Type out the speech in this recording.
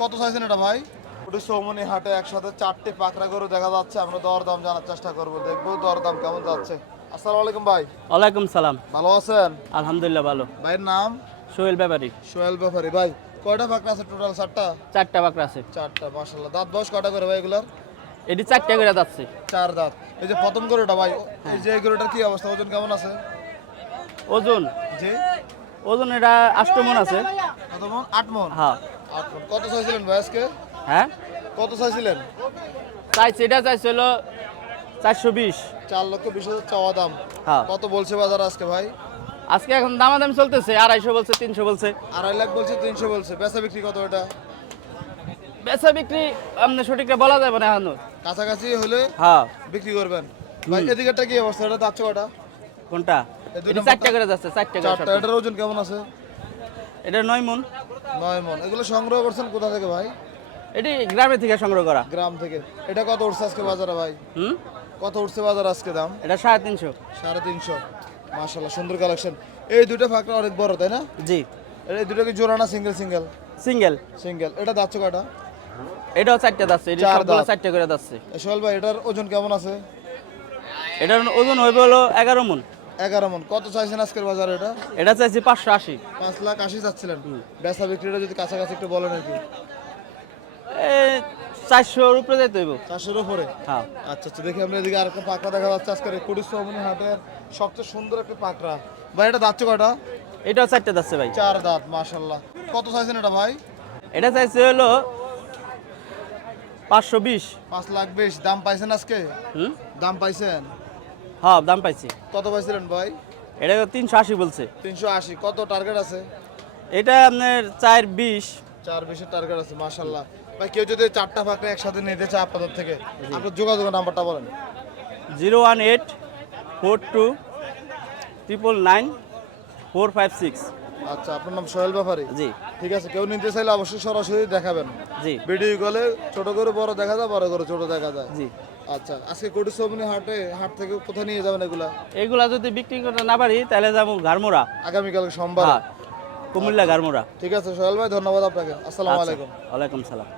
কত চাইছেন এটা ভাই? ওটি সৌমনি হাটে একসাথে 4টি পাকড়া গরু দেখা যাচ্ছে। আমরা দরদাম জানার চেষ্টা করব, দেখবো দরদাম কেমন যাচ্ছে। আসসালামু আলাইকুম ভাই। ওয়ালাইকুম সালাম। ভালো আছেন? আলহামদুলিল্লাহ ভালো। ভাইয়ের নাম? সোহেল ব্যাপারী। সোহেল ব্যাপারী। ভাই কয়টা পাকড়া আছে টোটাল? 4টা? 4টা বাকরা আছে। 4টা, মাশাআল্লাহ। দাঁত বয়স কয়টা করে ভাই এগুলার? এটি 4টা করে যাচ্ছে। 4 দাঁত। এই যে প্রথম গরুটা ভাই, এই যে এই গরুটার কি অবস্থা, ওজন কেমন আছে? ওজন জি ওজন এটা 8 মণ আছে। কত মন? 8 মন। হ্যাঁ 8 মন। কত চাইছিলেন ভাই আজকে? হ্যাঁ কত চাইছিলেন? চাইছে, এটা চাইছিল 420। 4,20,000 চাওয়া দাম। হ্যাঁ কত বলছে বাজার আজকে ভাই? আজকে এখন দামাদামি চলতেছে, 250 বলছে, 300 বলছে। 2.5 লাখ বলছে, 300 বলছে। বেচা বিক্রি কত এটা? বেচা বিক্রি আপনি সঠিকটা বলা যাবে না এখন। কাছাকাছি হলে হ্যাঁ বিক্রি করবেন। ভাই এদিকেরটা কি অবস্থা? এটা যাচ্ছে কটা? কোনটা? এই দুটো এটা 4টা করে যাচ্ছে, 4টা করে। 4টা। এটার ওজন কেমন আছে? এটা 9 মণ। 9 মন। এগুলো সংগ্রহ করছেন কোথা থেকে ভাই? এটি গ্রামে থেকে সংগ্রহ করা। গ্রাম থেকে। এটা কত উঠছে আজকে বাজারে ভাই? হুম কত উঠছে বাজার আজকে দাম? এটা 350। 350। মাশাআল্লাহ, সুন্দর কালেকশন। এই দুটো ফাঁকড়া অনেক বড়, তাই না? জি এই দুটো কি জোড়া না সিঙ্গেল সিঙ্গেল? সিঙ্গেল। সিঙ্গেল। এটা যাচ্ছে কয়টা? এটাও 4টা যাচ্ছে, এটা 4 সবগুলো দাঁত। 4টা করে যাচ্ছে। সোহেল ভাই এটার ওজন কেমন আছে? এটার ওজন হইবে হলো 11 মণ। 11 মন। কত চাইছেন আজকের বাজারে এটা? এটা চাইছি 580। 5,80,000 যাচ্ছিলেন। বেচা বিক্রিটা যদি কাছাকাছি একটু বলেন আর কি। এই 400-র উপরে যাইতে হইব। 400-র উপরে? হ্যাঁ আচ্ছা আচ্ছা, দেখি আমরা এদিকে আরেকটা পাকড়া দেখা যাচ্ছে আজকের এই কুড়ি সৌমনি হাটের সবচেয়ে সুন্দর একটা পাকড়া। ভাই এটা যাচ্ছে কয়টা? এটাও 4টা যাচ্ছে ভাই। 4 দাঁত, মাশাআল্লাহ। কত চাইছেন এটা ভাই? এটা চাইছে হলো 520। 5,20,000। দাম পাইছেন আজকে? হুম দাম পাইছেন? হ্যাঁ দাম পাইছি। কত পাইছিলেন ভাই? এটা 380 বলছে। 380। কত টার্গেট আছে? এটা আপনার 420। 4,20,000 টার্গেট আছে, মাশাআল্লাহ। ভাই কেউ যদি 4টা পাকড়া একসাথে নিতে চায় আপনাদের থেকে, আপনার যোগাযোগের নাম্বারটা বলেন। 018 42 999 456। আচ্ছা, আপনার নাম সোহেল ব্যাপারী? জি ঠিক আছে, কেউ নিতে চাইলে অবশ্যই সরাসরি দেখাবেন। জি ভিডিও কলে ছোট করে বড় দেখা যায়, বড় করে ছোট দেখা যায়। জি। আচ্ছা, আজকে কোটি সৌমনি হাট থেকে কোথায় নিয়ে যাবেন এগুলা? এগুলা যদি বিক্রি করতে না পারি তাহলে যাবো গারমোড়া। আগামীকাল সোমবার। হ্যাঁ কুমিল্লা গারমোড়া। ঠিক আছে সোহেল ভাই, ধন্যবাদ আপনাকে। আসসালামু আচ্ছা, আলাইকুম। ওয়ালাইকুম সালাম।